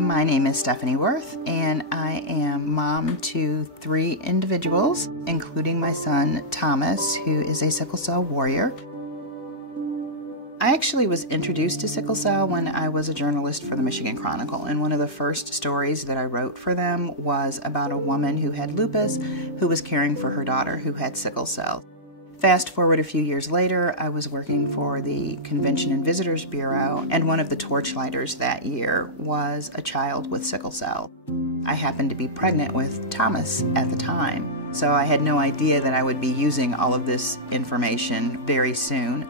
My name is Stefanie Worth, and I am mom to 3 individuals, including my son Thomas, who is a Sickle Cell Warrior. I actually was introduced to sickle cell when I was a journalist for the Michigan Chronicle, and one of the first stories that I wrote for them was about a woman who had lupus who was caring for her daughter who had sickle cell. Fast forward a few years later, I was working for the Convention and Visitors Bureau, and one of the torchlighters that year was a child with sickle cell. I happened to be pregnant with Thomas at the time, so I had no idea that I would be using all of this information very soon.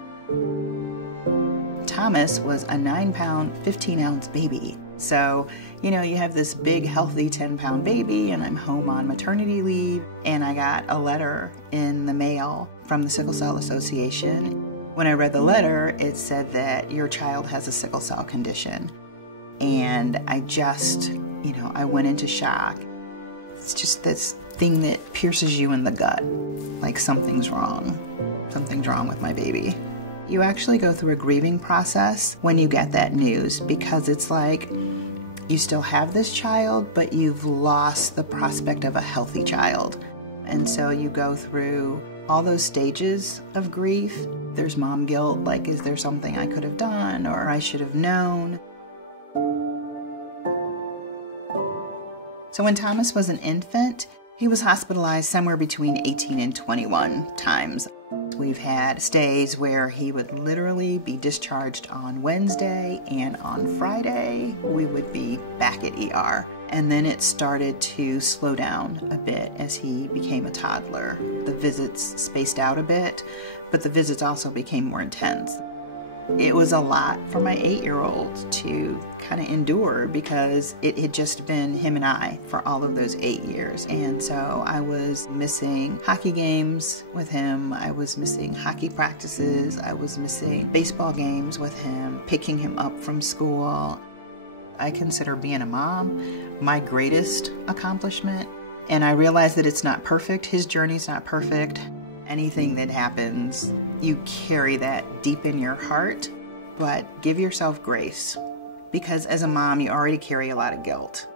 Thomas was a 9-pound, 15-ounce baby. So, you have this big, healthy 10-pound baby, and I'm home on maternity leave, and I got a letter in the mail from the Sickle Cell Association. When I read the letter, it said that your child has a sickle cell condition. And I just, I went into shock. It's just this thing that pierces you in the gut, like something's wrong. Something's wrong with my baby. You actually go through a grieving process when you get that news, because it's like you still have this child, but you've lost the prospect of a healthy child. And so you go through all those stages of grief. There's mom guilt, like, is there something I could have done or I should have known? So when Thomas was an infant, he was hospitalized somewhere between 18 and 21 times. We've had stays where he would literally be discharged on Wednesday, and on Friday we would be back at ER. And then it started to slow down a bit as he became a toddler. The visits spaced out a bit, but the visits also became more intense. It was a lot for my 8-year-old to kind of endure, because it had just been him and I for all of those 8 years. And so I was missing hockey games with him. I was missing hockey practices. I was missing baseball games with him, picking him up from school. I consider being a mom my greatest accomplishment. And I realize that it's not perfect. His journey's not perfect. Anything that happens, you carry that deep in your heart, but give yourself grace, because as a mom, you already carry a lot of guilt.